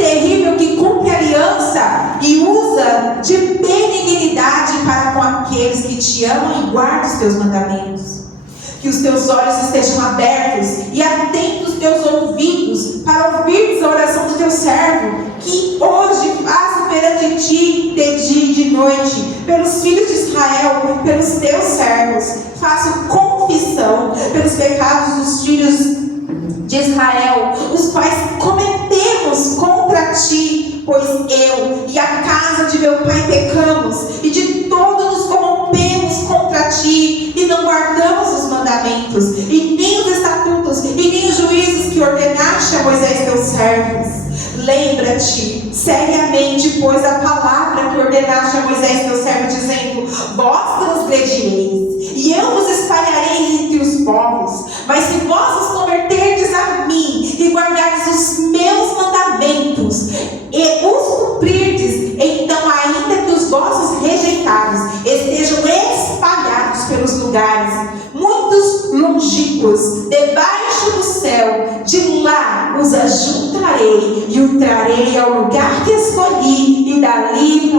terrível que cumpre aliança e usa de benignidade para com aqueles que te amam e guardam os teus mandamentos. Que os teus olhos estejam abertos e atentos os teus ouvidos para ouvires a oração do teu servo, que hoje faço perante ti de dia e de noite, pelos filhos de Israel, pelos teus servos. Faço confissão pelos pecados dos filhos de Israel, os quais cometemos contra ti, pois eu e a casa de meu pai pecamos, e de todo nos corrompemos contra ti, e não guardamos os mandamentos, e nem os estatutos, e nem os juízos que ordenaste a Moisés teus servos. Lembra-te seriamente, pois, a palavra que ordenaste a Moisés teu servo, dizendo: vós transgredireis, e eu vos espalharei entre os povos. Mas se vós vos converterdes a mim e guardardes os meus mandamentos e os cumprirdes, então, ainda que os vossos rejeitados estejam espalhados pelos lugares muitos longínquos debaixo do céu, de lá os ajuntarei e o trarei ao lugar que escolhi, e dali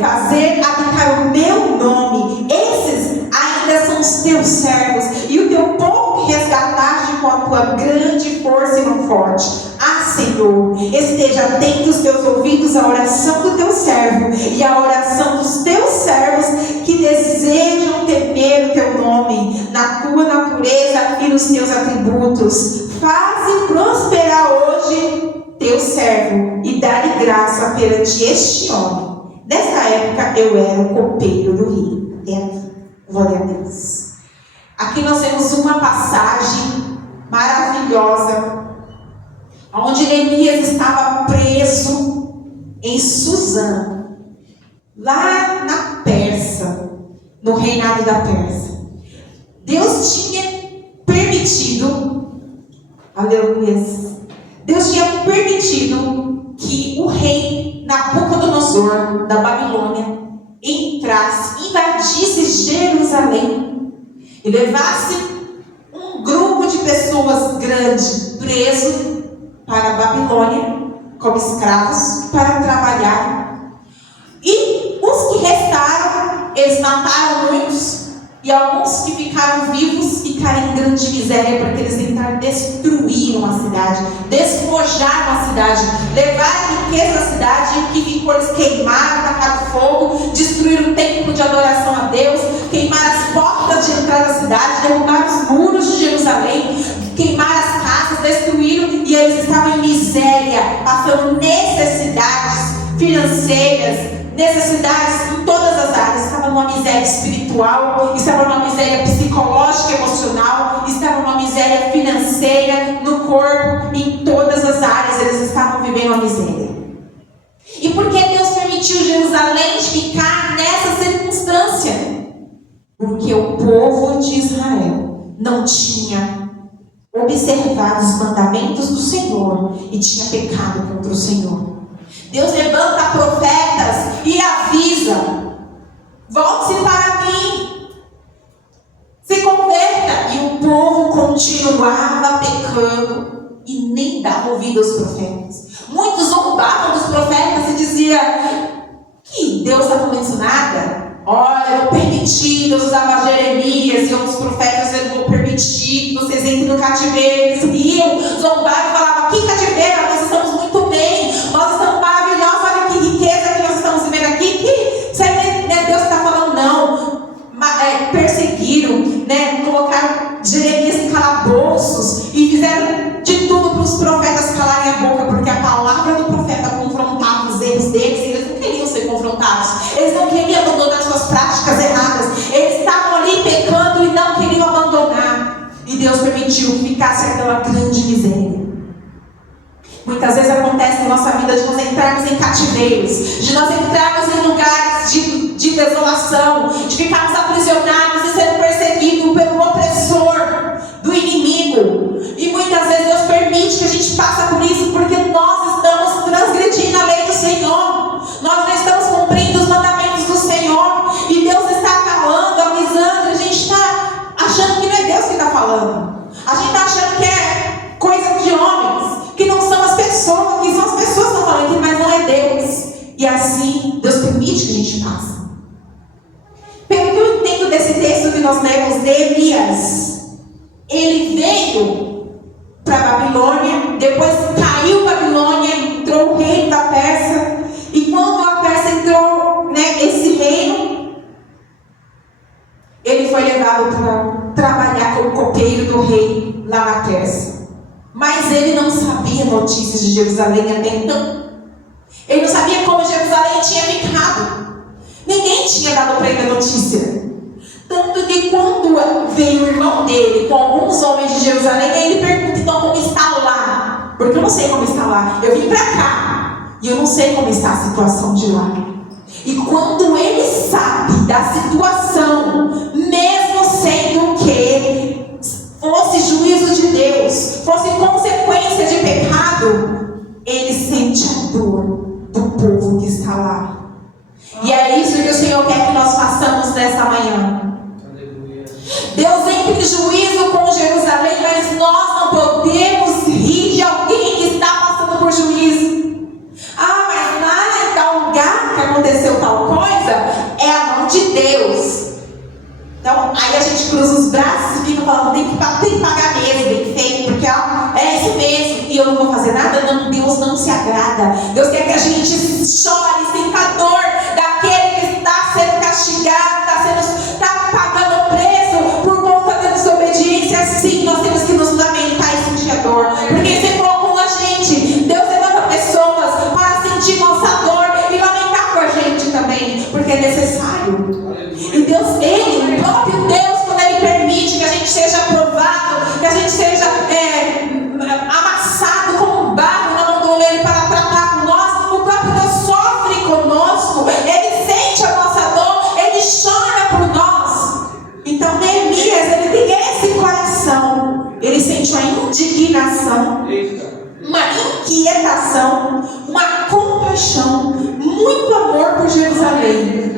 fazer habitar o meu nome. Esses ainda são os teus servos e o teu povo que resgataste com a tua grande força e mão forte. Senhor, esteja atento os teus ouvidos à oração do teu servo e à oração dos teus servos que desejam temer o teu nome, na tua natureza e nos teus atributos. Faze prosperar hoje teu servo e dá-lhe graça perante este homem. Nessa época eu era o copeiro do rio. Glória a Deus. Aqui nós temos uma passagem maravilhosa, onde Neemias estava preso em Suzã, lá na Pérsia, no reinado da Pérsia. Deus tinha permitido, aleluia, Deus tinha permitido que o rei Nabucodonosor da Babilônia entrasse, invadisse Jerusalém e levasse um grupo de pessoas grande, preso, para a Babilônia, como escravos, para trabalhar. E os que restaram, eles mataram muitos, e alguns que ficaram vivos ficaram em grande miséria, porque eles tentaram destruíram a cidade, despojaram a cidade, levaram a riqueza da cidade, e o que ficou eles queimaram, tacaram fogo, destruíram o templo de adoração a Deus, queimaram as portas de entrada da cidade, derrubaram os muros de Jerusalém, queimaram as casas, destruíram, e eles estavam em miséria, passando necessidades financeiras, necessidades em todas as áreas. Estavam numa miséria espiritual, estavam numa miséria psicológica, emocional, estavam numa miséria financeira, no corpo, em todas as áreas eles estavam vivendo uma miséria. E por que Deus permitiu Jerusalém ficar nessa circunstância? Porque o povo de Israel não tinha observado os mandamentos do Senhor e tinha pecado contra o Senhor. Deus levanta profetas e avisa: volte-se para mim, se converta. E o povo continuava pecando e nem dava ouvido aos profetas. Muitos zombavam dos profetas e diziam: que Deus está falando isso nada? Olha, eu vou permitir. Deus usava Jeremias e outros profetas: eu vou permitir que vocês entrem no cativeiro. Eles riam, zombavam e falavam: que cativeiro? Nós estamos muito bem, nós estamos maravilhosos, olha que riqueza que nós estamos vivendo aqui. Que isso aí não é Deus que está falando, não. Perseguiram, colocaram Jeremias em calabouços e fizeram de tudo para os profetas calarem a boca, porque a palavra do profeta confrontava os erros deles e eles não queriam ser confrontados, eles não queriam abandonar suas práticas erradas, eles estavam ali pecando e não queriam abandonar, e Deus permitiu que ficasse aquela grande miséria. Muitas vezes acontece na nossa vida de nós entrarmos em cativeiros, de nós entrarmos em lugares de desolação, de ficarmos aprisionados e sendo perseguidos pelo opressor do inimigo. E muitas vezes Deus permite que a gente passe por isso, porque nós estamos transgredindo a lei do Senhor, nós não estamos cumprindo os mandamentos do Senhor, e Deus está falando, avisando, e a gente está achando que não é Deus que está falando, a gente está achando que é coisa E assim, Deus permite que a gente passe. Pelo que eu entendo desse texto que nós lemos, Neemias, ele veio para a Babilônia, depois caiu Babilônia, entrou o reino da Pérsia, e quando a Pérsia entrou, esse reino, ele foi levado para trabalhar como copeiro do rei lá na Pérsia. Mas ele não sabia notícias de Jerusalém até então. Ele não sabia como Jerusalém tinha ficado. Ninguém tinha dado para ele a notícia. Tanto que quando veio o irmão dele com alguns homens de Jerusalém, ele pergunta: então como está lá? Porque eu não sei como está lá. Eu vim para cá e eu não sei como está a situação de lá. E quando ele sabe da situação, mesmo sendo que fosse juízo de Deus, fosse consequência de pecado, ele sente a dor do povo que está lá. E é isso que o Senhor quer que nós façamos nesta manhã. Deus entra em juízo com Jerusalém, mas nós não podemos rir de alguém que está passando por juízo. Ah, mas lá em tal lugar que aconteceu tal coisa, é a mão de Deus. Então, aí a gente cruza os braços e fica falando: tem que pagar mesmo, bem feito, porque é isso mesmo, e eu não vou fazer nada. Não, Deus não se agrada. Deus quer que a gente chore, sinta a dor daquele que está sendo castigado, está pagando o preço por conta da desobediência. Sim, nós temos que nos lamentar e sentir a dor, porque se for com a gente, Deus levanta pessoas para sentir nossa dor e lamentar com a gente também, porque é necessário. E Deus, o próprio Deus, quando Ele permite que a gente seja provado, que a gente seja amassado como um barro na mão do oleiro para tratar com nós, o próprio Deus sofre conosco, Ele sente a nossa dor, Ele chora por nós. Então Neemias, ele tem esse coração, ele sente uma indignação, uma inquietação, uma compaixão, muito amor por Jerusalém.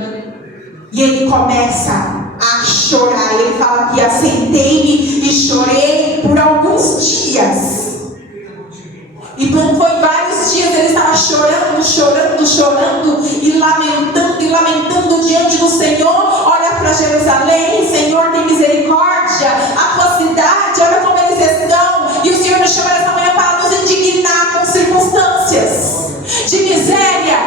E ele começa a chorar. Ele fala que assentei-me e chorei por alguns dias. E foi vários dias ele estava chorando e lamentando diante do Senhor. Olha para Jerusalém: Senhor, tem misericórdia, a tua cidade, olha como eles estão. E o Senhor nos chama essa manhã para nos indignar com circunstâncias de miséria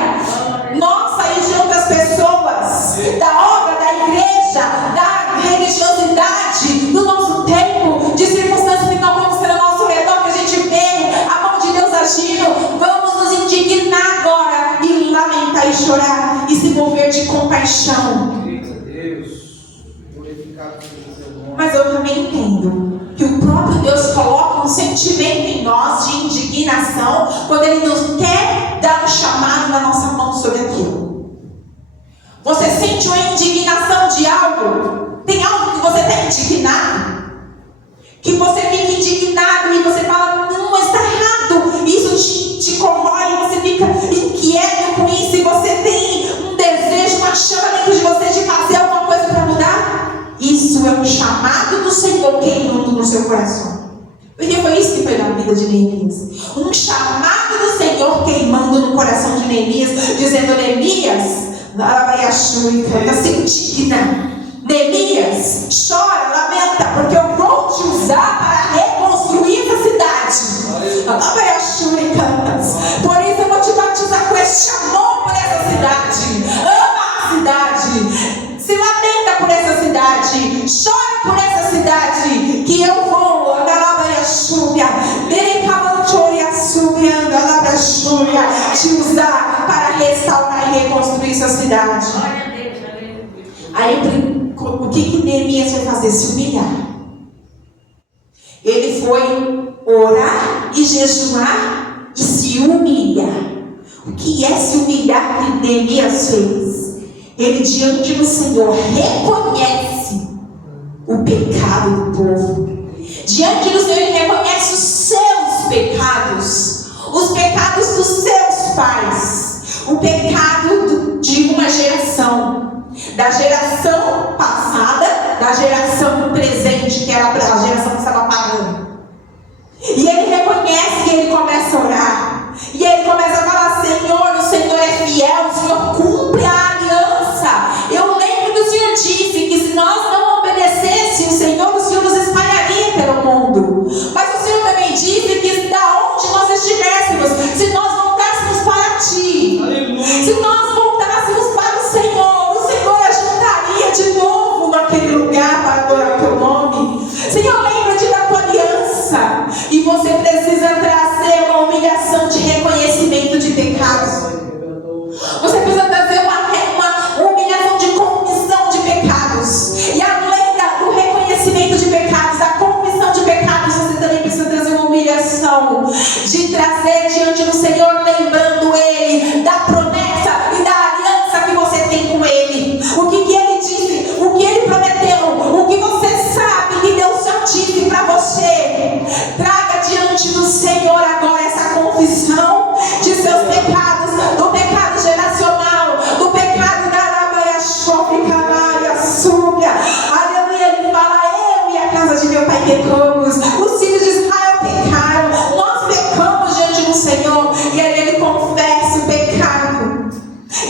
nossa e de outras pessoas, da obra, da igreja, da religiosidade, do nosso tempo, de circunstâncias que estão acontecendo ao nosso redor, que a gente vê a mão de Deus agindo. Vamos nos indignar agora e lamentar e chorar e se mover de compaixão. Mas eu também entendo que o próprio Deus coloca um sentimento em nós de indignação quando Ele nos quer dar um chamado na nossa mão sobre aquilo. Você sente uma indignação de algo? Tem algo que você está indignado? Que você fica indignado e você fala: não, está errado. Isso te corrói, você fica inquieto com isso, e você tem um desejo, uma chama dentro de você de fazer alguma coisa para mudar. Isso é um chamado do Senhor queimando no seu coração. Porque foi isso que foi na vida de Neemias. Um chamado do Senhor queimando no coração de Neemias, dizendo: Neemias, se indigna. Neemias, chora, lamenta, porque eu vou te usar para reconstruir essa cidade. Por isso eu vou te batizar com este amor por essa cidade. Ama a cidade. Se lamenta por essa cidade, chora por essa cidade, que eu vou te usar para restaurar e reconstruir sua cidade. Aí o que Neemias foi fazer? Se humilhar. Ele foi orar e jejuar e se humilhar. O que é se humilhar que Neemias fez? Ele, diante do Senhor, reconhece o pecado do povo. Diante do Senhor, ele reconhece os seus pecados, os pecados dos seus pais, o pecado de uma geração, da geração passada, da geração presente, que era a geração que estava pagando. E ele reconhece, e ele começa a orar, e ele começa a falar: Senhor, o Senhor é fiel, E você precisa trazer uma humilhação de reconhecimento de pecados. Você precisa trazer uma humilhação de confissão de pecados. E além do reconhecimento de pecados, da confissão de pecados, você também precisa trazer uma humilhação de trazer diante do Senhor, lembrando Ele da promessa e da aliança que você tem com Ele. O que Ele disse, o que Ele prometeu, o que você sabe que Deus já disse para você. Traga diante do Senhor agora essa confissão de seus pecados, do pecado geracional, do pecado da Arabaia Shófica, Maria Súbia. Aleluia, Ele fala: eu e a casa de meu pai pecamos, os filhos de Israel pecaram, nós pecamos diante do Senhor. E aí Ele confessa o pecado,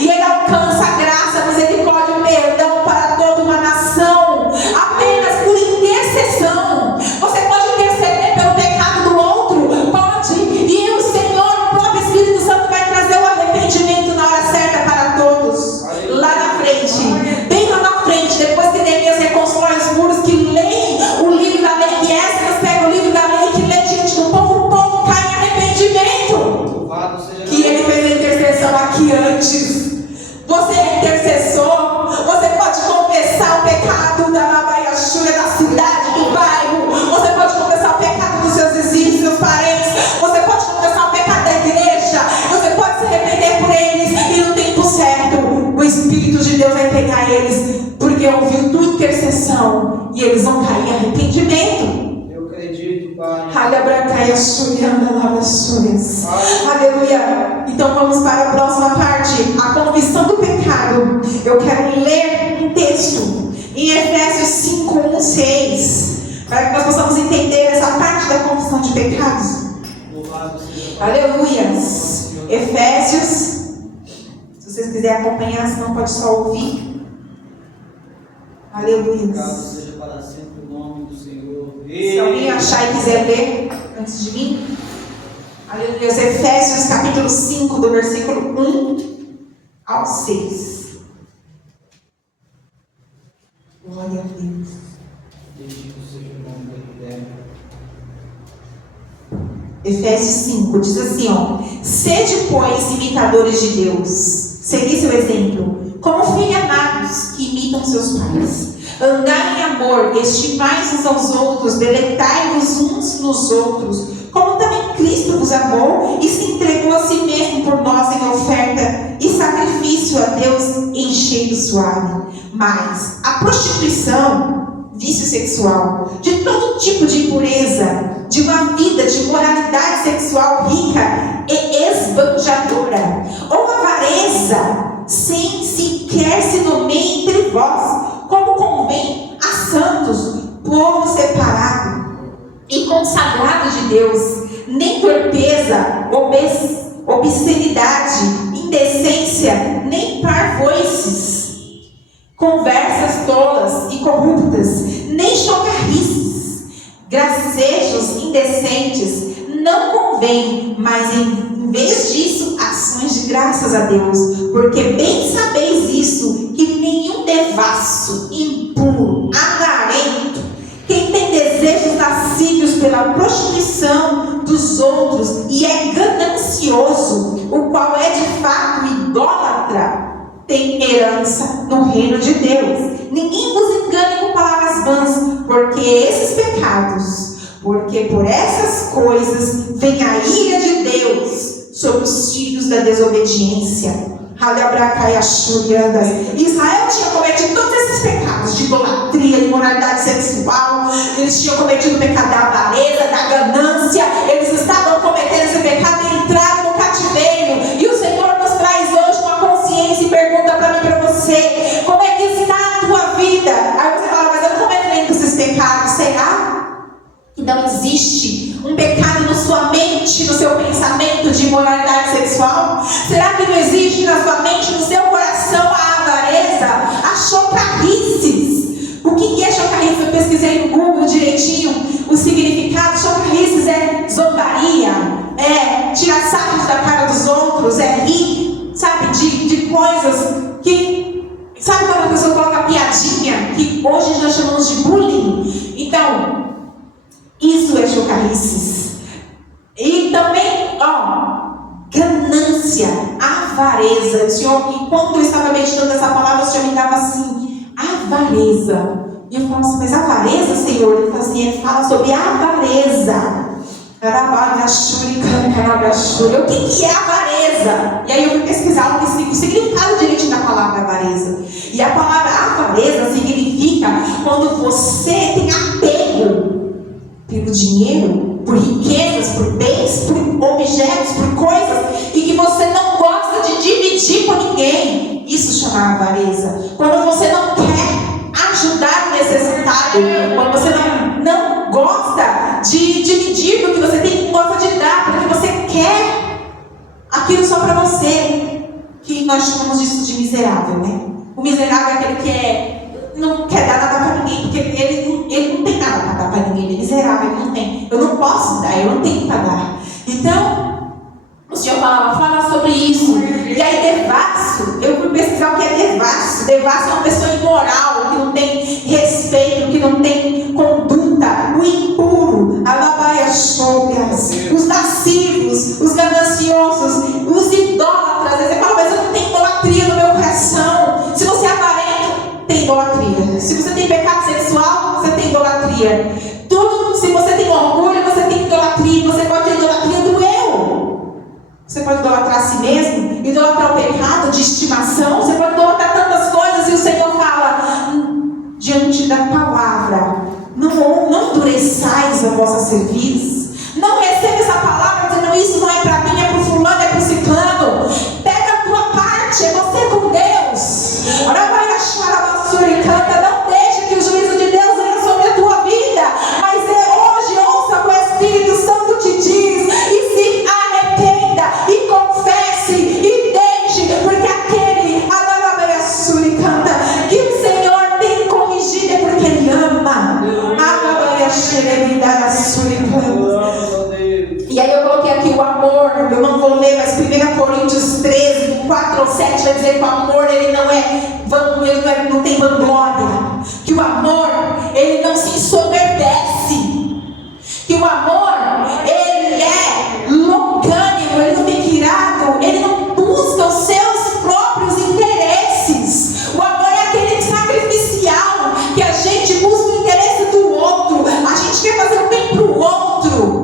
e Ele alcança a graça, a misericórdia e o perdão para toda uma nação, apenas por intercessão. Você pode interceder pelo pecado do outro, pode, e o Senhor, o próprio Espírito Santo, vai trazer o arrependimento na hora certa para todos. Lá na frente, bem lá na frente, depois que Neemias reconstrói os muros, que leem o livro da lei, que Esdras pega o livro da lei, que lê diante do povo, o povo cai em arrependimento. Que ele fez a intercessão aqui antes. Você é intercessor, você pode confessar o pecado da Nabaiaxúria, da cidade, do bairro. Você pode confessar o pecado dos seus vizinhos, dos seus parentes. Você pode confessar o pecado da igreja. Você pode se arrepender por eles, e no tempo certo o Espírito de Deus vai pegar eles, porque ouviu tua intercessão e eles vão cair em arrependimento. Eu acredito, Pai. Aleluia. Então vamos para a próxima parte, a confissão do pecado. Eu quero ler um texto em Efésios 5, 1, 6, para que nós possamos entender essa parte da confissão de pecados. Aleluia. Efésios, se vocês quiserem acompanhar, senão pode só ouvir. Aleluia. Seja para sempre o nome do Senhor. Se alguém achar e quiser ler antes de mim. Aleluia. Efésios capítulo 5, do versículo 1 ao 6. Glória a Deus. Bendito seja o nome do Eterno. Efésios 5 diz assim, ó: sede, pois, imitadores de Deus, segui seu exemplo, como filhos amados que imitam seus pais. Andai em amor, estimai uns aos outros, deleitai-vos uns nos outros, como também Cristo vos amou e se entregou a si mesmo por nós em oferta e sacrifício a Deus em cheiro suave. Mas a prostituição, vício sexual, de todo tipo de impureza, de uma vida de moralidade sexual rica e esbanjadora, ou avareza, sem sequer se nomeie entre vós, como convém a santos, povo separado e consagrado de Deus, nem torpeza, obscenidade, indecência, nem parvoices, conversas tolas e corruptas, nem chocarrices, gracejos indecentes, não convém, mas em vez disso, ações de graças a Deus, porque bem sabeis isso, que nenhum devasso, impuro, avarento, quem tem desejos lascívios pela prostituição dos outros e é ganancioso, o qual é de fato idólatra, tem herança no reino de Deus. Ninguém vos engane com palavras vãs, porque por essas coisas vem a ira de Deus sobre os filhos da desobediência. Israel tinha cometido todos esses pecados de idolatria, de imoralidade sexual. Eles tinham cometido o pecado da avareza, da ganância. Eles estavam cometendo esse pecado e entraram no cativeiro. E o Senhor nos traz hoje uma consciência e pergunta para mim e para você: como é que está a tua vida? Aí você fala: mas eu não cometo nenhum desses pecados. Será que não existe um pecado na sua mente, no seu pensamento de imoralidade sexual? Será que não existe na sua mente, no seu coração, a avareza, a chocarrices? O que é chocarrices? Eu pesquisei no Google direitinho o significado. Chocarrices é zombaria, é tirar sarro da cara dos outros, é rir, sabe, de coisas que... Sabe quando a pessoa coloca piadinha, que hoje nós chamamos de bullying? Então, isso é chocarrices. Também, ganância, avareza. O Senhor, enquanto eu estava meditando essa palavra, o Senhor me dava assim, avareza. E eu falava assim, mas avareza, Senhor? Ele fala assim, ele fala sobre avareza. O que é avareza? E aí eu fui pesquisar o significado direitinho da palavra avareza. E a palavra avareza significa quando você tem apego pelo dinheiro, por riquezas, por bens, por objetos, por coisas, e que você não gosta de dividir com ninguém. Isso chama avareza. Quando você não quer ajudar o necessitado, quando você não gosta de dividir do que você tem, gosta de dar, porque você quer aquilo só para você, que nós chamamos disso de miserável, né? O miserável é aquele que não quer dar nada para ninguém, porque ele não tem nada para dar para ninguém, ele é miserável, ele não tem. Eu não posso dar, eu não tenho para dar. Então, o Senhor fala sobre isso. E aí, devasso, eu fui pesquisar o que é devasso. Devasso é uma pessoa imoral, que não tem respeito, que não tem conduta, o impuro, a labaias, os lascivos, os gananciosos, os idólatras. Você fala, mas eu não tenho idolatria no meu coração. Se você é avarento, tem idolatria. Se você tem pecado sexual, você tem idolatria. Tudo, se você tem orgulho, você tem idolatria. Você pode ter idolatria do eu. Você pode idolatrar a si mesmo, idolatrar o pecado de estimação. Você pode idolatrar tantas coisas. E o Senhor fala, diante da palavra, não endureçais a vossa cerviz. Não receba essa palavra dizendo, isso não é para mim, é para o fulano, é para o ciclano. Pega a tua parte, é você com Deus. Ora vai achar a vassoura e canta. Não deixe que o juízo de Deus venha sobre a tua vida. Mas hoje ouça o que o Espírito Santo te diz. E se arrependa e confesse e deixe, porque aquele que o Senhor tem corrigido é porque Ele ama. E aí eu coloquei aqui o amor. Eu não vou ler, mas 1 Coríntios 13, 4 ou 7 vai dizer que o amor ele não tem vanglória. Que o amor ele não se ensoberbece. Que o amor ele é longânimo, ele não fica irado, ele não busca os seus próprios interesses. O amor é aquele sacrificial que a gente busca o interesse do outro. A gente quer fazer o bem para o outro.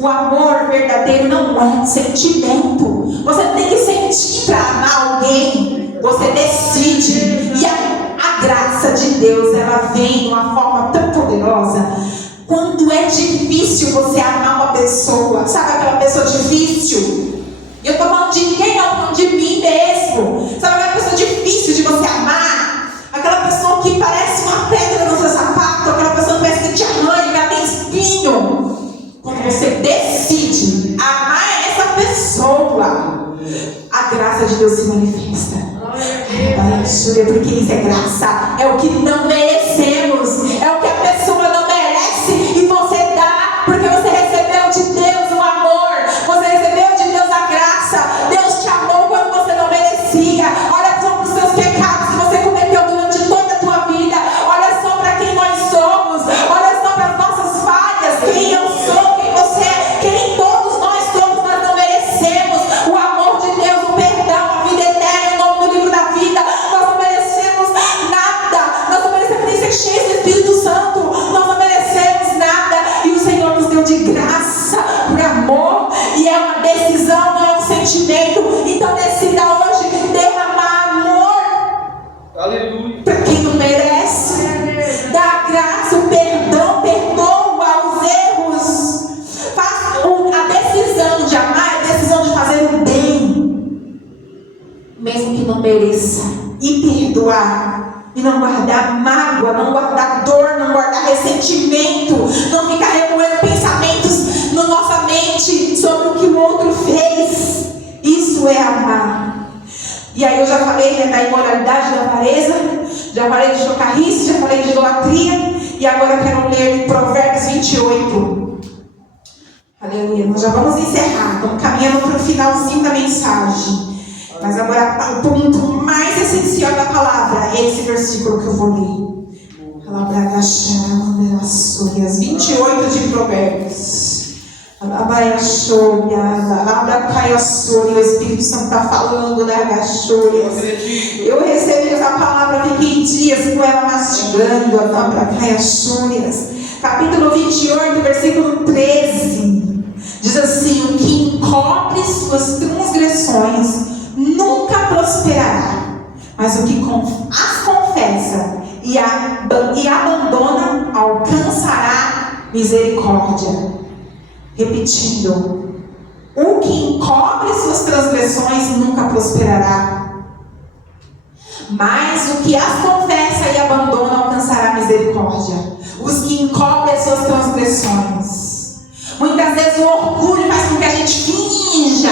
O amor verdadeiro não é sentimento. Você não tem que sentir para amar alguém. Você decide. E a graça de Deus ela vem de uma forma tão poderosa. Quando é difícil você amar uma pessoa, sabe aquela pessoa difícil? Eu estou falando de ninguém, não, falando de mim mesmo. Sabe aquela pessoa difícil de você amar? Aquela pessoa que parece uma pedra no seu sapato, aquela pessoa que parece que te arranha, que ela tem espinho. Quando você decide amar essa pessoa, a graça de Deus se manifesta. Porque isso é graça, é o que não merecemos, é o que a pessoa não merece, e você dá, porque você recebeu de Deus o amor, você recebeu de Deus a graça. Deus te amou quando você não merecia. Olha só para os seus pecados que você cometeu durante toda a tua vida, olha só para quem nós somos, olha só para as nossas falhas, quem eu sou, quem você é, quem todos nós somos. Nós não merecemos o amor de Deus, o perdão, a vida eterna, em nome do livro da vida. Nós não merecemos nada, nós não merecemos nem ser cheios do Espírito Santo, nós não merecemos nada, e o Senhor nos deu de graça, por amor, e é uma decisão, não é um sentimento. Então decida hoje derramar amor. Aleluia. Para quem não merece, dá graça, o perdão, perdoa os erros. Faz a decisão de amar, é a decisão de fazer o bem, mesmo que não mereça, e perdoar. E não guardar mágoa, não guardar dor, não guardar ressentimento, não ficar remoendo pensamentos na nossa mente sobre o que o outro fez. Isso é amar. E aí eu já falei da imoralidade, da avareza, já falei de chocarrice, já falei de idolatria, e agora eu quero ler Provérbios 28. Aleluia, nós já vamos encerrar, estamos caminhando para o finalzinho da mensagem. Mas agora o ponto mais essencial da palavra é esse versículo que eu vou ler. As 28 de Provérbios. O Espírito Santo está falando da agachúria. Eu recebi essa palavra, fiquei dias com ela mastigando. Capítulo 28, versículo 13. Diz assim: o que encobre suas transgressões nunca prosperará, mas o que as confessa e abandona alcançará misericórdia. Repetindo: o que encobre suas transgressões nunca prosperará, mas o que as confessa e abandona alcançará misericórdia. Os que encobrem as suas transgressões. Muitas vezes o orgulho faz com que a gente finja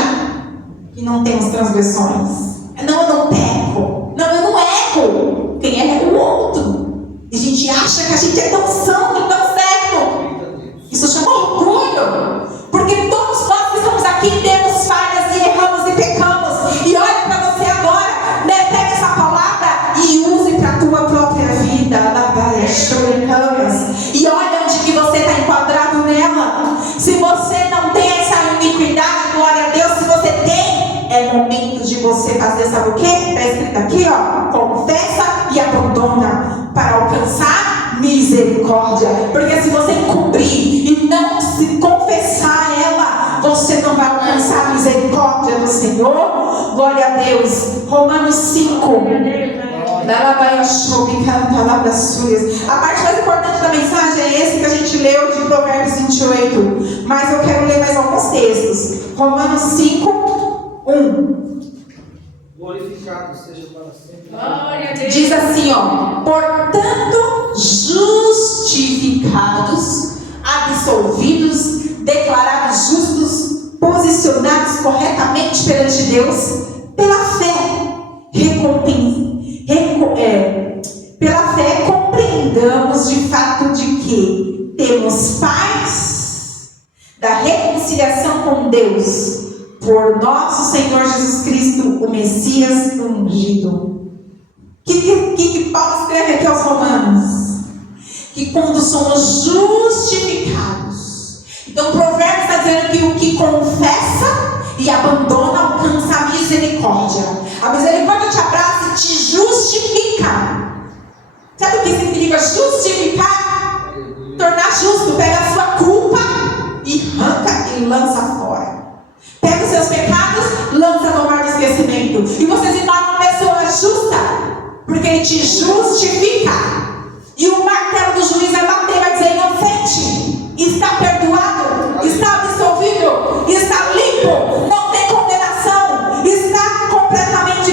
que não temos transgressões. Não, eu não peco. Não, eu não erro. Quem erra é o outro. E a gente acha que a gente é tão santo, tão certo. Isso chama orgulho. Porque todos nós que estamos aqui temos falhas e erramos e pecamos. E olha para você agora, né? Pega essa palavra e use para a tua própria vida. E olha onde que você está enquadrado nela. Se você não tem essa iniquidade, glória a Deus. Se você tem, é momento de você fazer, sabe o que? Está escrito aqui, ó: confessa e abandona para alcançar misericórdia. Porque se você encobrir e não se confessar ela, você não vai alcançar a misericórdia do Senhor. Glória a Deus. Romanos 5. A parte mais importante da mensagem é esse que a gente leu de Provérbios 28. Mas eu quero ler mais alguns textos. Romanos 5, 1. Glorificado seja para sempre. Diz assim, ó: portanto, justificados, absolvidos, declarados justos, posicionados corretamente perante Deus, pela fé, pela fé compreendamos de fato de que temos paz da reconciliação com Deus por nosso Senhor Jesus Cristo, o Messias ungido. O que Paulo escreve aqui aos Romanos? Que quando somos justificados, então Provérbios está dizendo que o que confessa e abandona alcança a misericórdia. A misericórdia te abraça e te justifica. Sabe o que significa justificar? Tornar justo. Pega a sua culpa e arranca e lança fora. Pega os seus pecados, lança no mar do esquecimento. E você se torna uma pessoa justa, porque ele te justifica. E o martelo do juiz vai bater, vai dizer: inocente, está perdoado, está absolvido, está limpo, não tem condenação, está completamente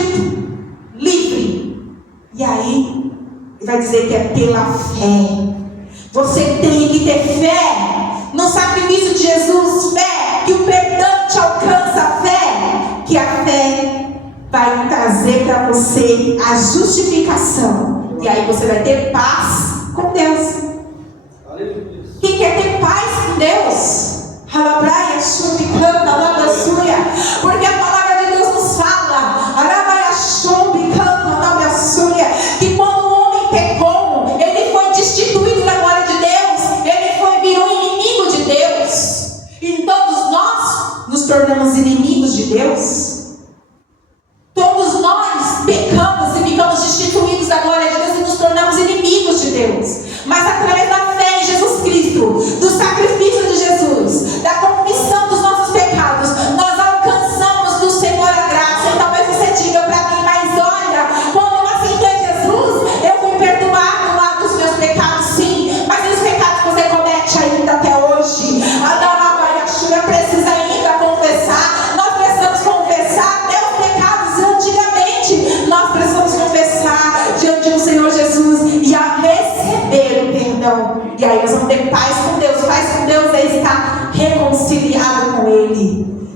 livre. E aí vai dizer que é pela fé. Você tem que ter fé no sacrifício de Jesus, fé que o perdão te alcança, fé que a fé vai trazer para você a justificação. E aí você vai ter paz com Deus. Quem quer ter paz com Deus? Porque a palavra de Deus nos fala que quando o homem pecou, ele foi destituído da glória de Deus, virou inimigo de Deus. E todos nós nos tornamos inimigos de Deus. Todos nós pecamos e ficamos destituídos da glória de Deus e nos tornamos inimigos de Deus. Mas através da fé em Jesus Cristo, do sacrifício de Jesus, da confissão dos nossos pecados, nós alcançamos do Senhor a graça. E talvez você diga para mim: mas olha, quando eu aceitei Jesus, eu fui perdoado lá dos meus pecados. Sim, mas e os pecados que você comete ainda até hoje? Precisa ainda confessar. Nós precisamos confessar até os pecados antigamente. Nós precisamos confessar diante do Senhor Jesus e a receber o perdão. E aí nós vamos ter paz com Deus. Paz com Deus é estar reconciliado com Ele,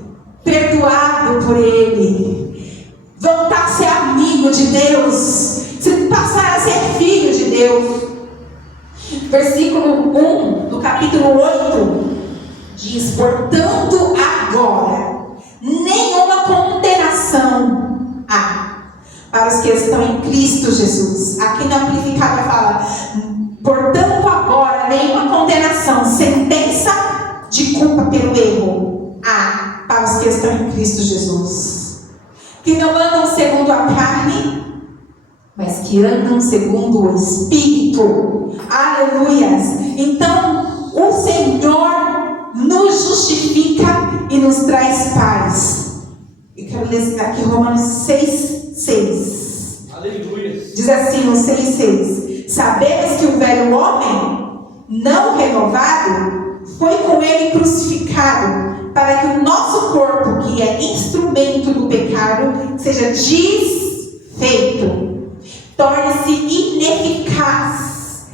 perdoado por Ele, voltar a ser amigo de Deus, se passar a ser filho de Deus. Versículo 1 do capítulo 8 diz: portanto, agora nenhuma condenação há para os que estão em Cristo Jesus. Aqui na Amplificada fala: portanto, agora nenhuma condenação, sentença de de culpa pelo erro? Há para os que estão em Cristo Jesus, que não andam segundo a carne, mas que andam segundo o Espírito. Aleluias! Então, o Senhor nos justifica e nos traz paz. Eu quero ler aqui Romanos 6:6. Aleluia. Diz assim no 6:6: Sabemos que o velho homem, não renovado, foi com ele crucificado, para que o nosso corpo, que é instrumento do pecado, seja desfeito, torne-se ineficaz,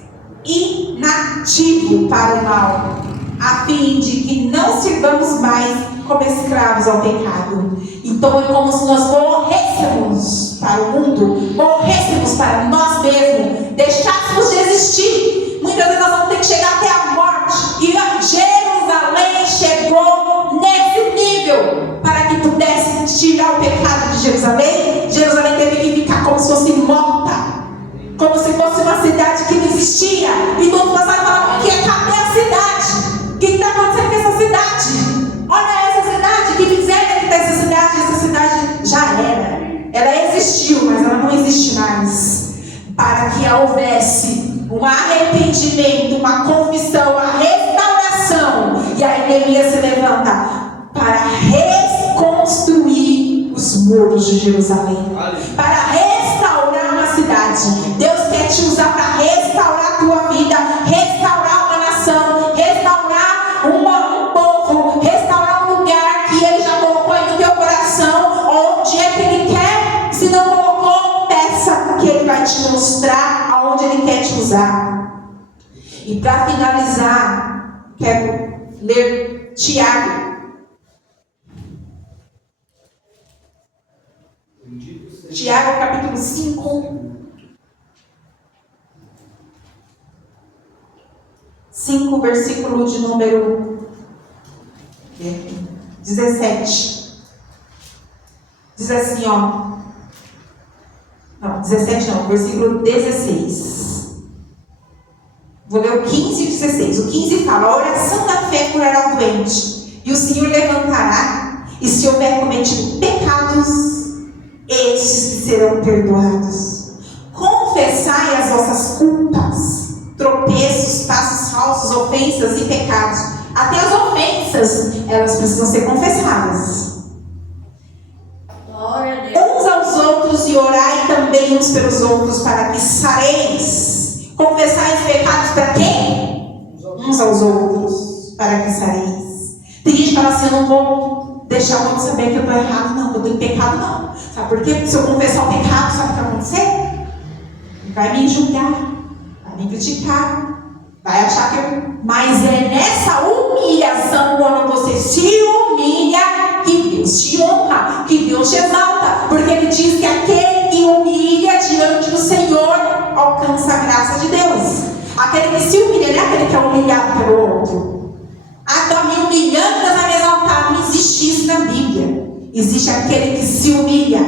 inativo para o mal, a fim de que não sirvamos mais como escravos ao pecado. Então é como se nós morrêssemos para o mundo, morrêssemos para nós mesmos, deixássemos de existir. Muitas vezes nós vamos ter que chegar até a morte, e Jerusalém chegou nesse nível. Para que pudesse tirar o pecado de Jerusalém, Jerusalém teve que ficar como se fosse morta, como se fosse uma cidade que não existia. E quando passaram, falavam que cadê a cidade? O que está acontecendo com essa cidade? Olha essa cidade, que miséria que está essa cidade. Essa cidade já era, ela existiu, mas ela não existe mais. Para que houvesse um arrependimento, uma confissão, uma restauração. E aí Neemias se levanta para reconstruir os muros de Jerusalém, para restaurar uma cidade. Deus quer te usar para restaurar a tua vida, restaurar uma nação, restaurar um povo, restaurar um lugar que Ele já colocou aí no teu coração. Onde é que Ele quer? Se não colocou, peça, que Ele vai te mostrar aonde Ele quer te usar. E para finalizar, quero ler Tiago. Tiago capítulo 5, versículo de número 17. Diz assim, ó. Não, 17 não, versículo 16. Vou ler o 15 e o 16. O 15 fala: a oração da fé curará o doente, e o Senhor levantará, e se houver cometido pecados, estes serão perdoados. Confessai as vossas culpas, tropeços, passos falsos, ofensas e pecados. Até as ofensas, elas precisam ser confessadas. Uns aos outros, e orai também uns pelos outros, para que sareis. Confessai os pecados para quem? Uns aos outros, para que sareis. Tem gente que fala assim: eu não vou deixar o outro saber que eu estou errado. Não, eu estou em pecado não. Sabe por quê? Porque se eu confessar o pecado, sabe o que vai acontecer? Ele vai me julgar, vai me criticar, vai achar que eu... Mas é nessa humilhação, quando você se humilha, que Deus te honra, que Deus te exalta. Porque Ele diz que aquele que humilha diante do Senhor alcança a graça de Deus. Aquele que se humilha, não é aquele que é humilhado pelo outro. Ah, está me humilhando, Deus vai me exaltar. Não existe isso na Bíblia. Existe aquele que se humilha.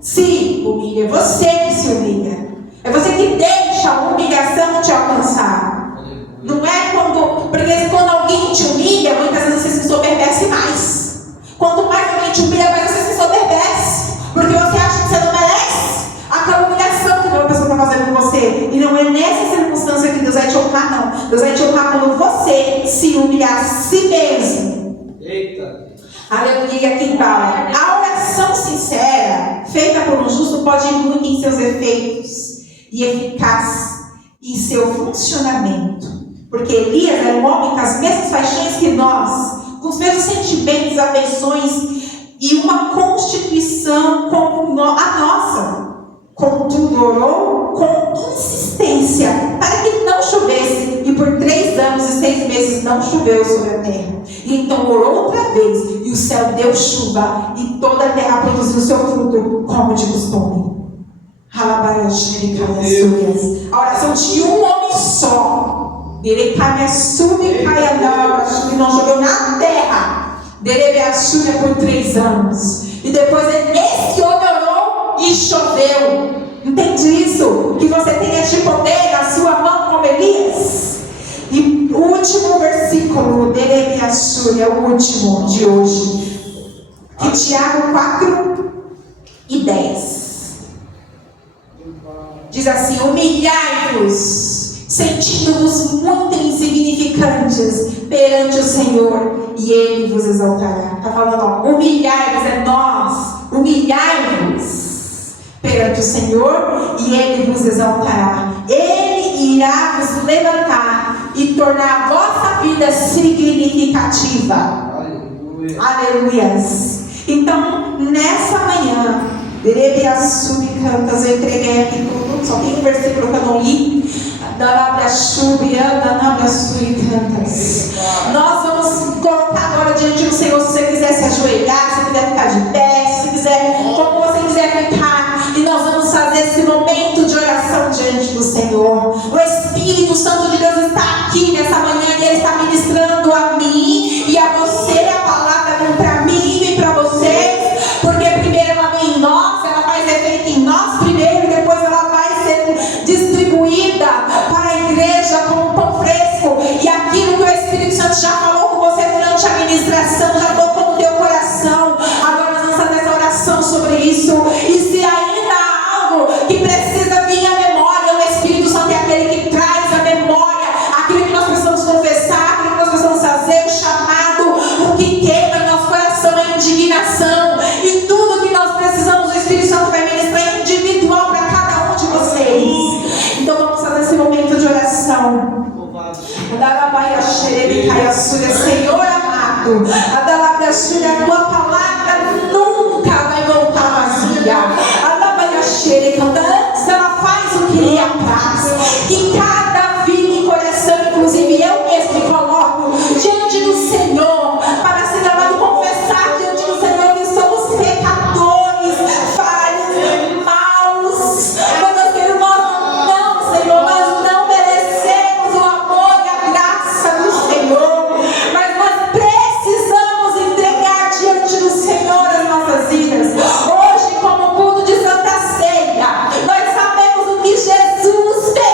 Se humilha, é você que se humilha. É você que deixa a humilhação te alcançar. Não é quando... Porque quando alguém te humilha, muitas vezes você se ensoberbece mais. Quanto mais alguém te humilha, mais você se ensoberbece. Porque você acha que você não merece aquela humilhação que uma pessoa está fazendo com você. E não é nessa circunstância que Deus vai te honrar, não. Deus vai te honrar quando você se humilhar a si mesmo. Eita! Aleluia, aqui fala: a oração sincera, feita por um justo, pode ir muito em seus efeitos e eficaz em seu funcionamento. Porque Elias era um homem com as mesmas paixões que nós, com os mesmos sentimentos, afeições e uma constituição como a nossa. Contudo, orou com insistência para que não chovesse, e por 3 anos e 6 meses não choveu sobre a terra. E então orou outra vez, e o céu deu chuva, e toda a terra produziu seu fruto, como de costume. A oração de um homem só. E não choveu na terra. Por 3 anos. E depois esse homem orou e choveu. Entende isso? Que você tem este poder na sua mão como Elias. E O último versículo, é o último de hoje. Que Tiago 4:10 diz assim: humilhai-vos, sentindo-vos muito insignificantes perante o Senhor, e Ele vos exaltará. Está falando, ó, humilhai-vos, é nós. Humilhai-vos perante o Senhor, e Ele vos exaltará. Ele irá vos levantar e tornar a vossa vida significativa. Aleluia. Aleluias. Então, nessa manhã, eu entreguei aqui tudo, só tem um versículo que eu não li. Nós vamos colocar agora diante do Senhor. Se você quiser se ajoelhar, se você quiser ficar de pé, se quiser, como você quiser ficar, e nós vamos fazer esse momento de oração diante do Senhor. O Espírito Santo de Deus está aqui nessa manhã e Ele está ministrando a mim e a você. A palavra vem para mim e para vocês, porque primeiro ela vem em nós, ela faz efeito em nós primeiro, e depois ela vai ser distribuída para a igreja como pão fresco. E aquilo que o Espírito Santo já falou com você durante a ministração, já tocou no teu coração. Agora nós vamos fazer essa oração sobre isso. E se ainda há algo que precisa vir à memória, o Espírito Santo é aquele que traz à memória aquilo que nós precisamos confessar, aquilo que nós precisamos fazer, o chamado, o que queima em nosso coração, a indignação, e tudo que nós precisamos, o Espírito Santo vai ministrar individual para cada um de vocês. Então vamos fazer esse momento de oração. Senhor amado, a tua palavra nunca vai voltar vazia. Antes ela faz o que lhe apraz. Que cada vida e coração, inclusive eu mesmo, me coloco diante do Senhor para ser levado a confessar diante do Senhor que somos pecadores, falhos, maus. Mas nós queremos, não, Senhor, nós não merecemos o amor e a graça do Senhor, mas nós precisamos entregar diante do Senhor as nossas vidas. Hoje, como culto de Santa Ceia, nós sabemos o que Jesus fez.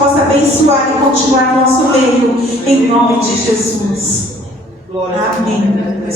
possa abençoar e continuar no nosso meio, em nome de Jesus. Amém.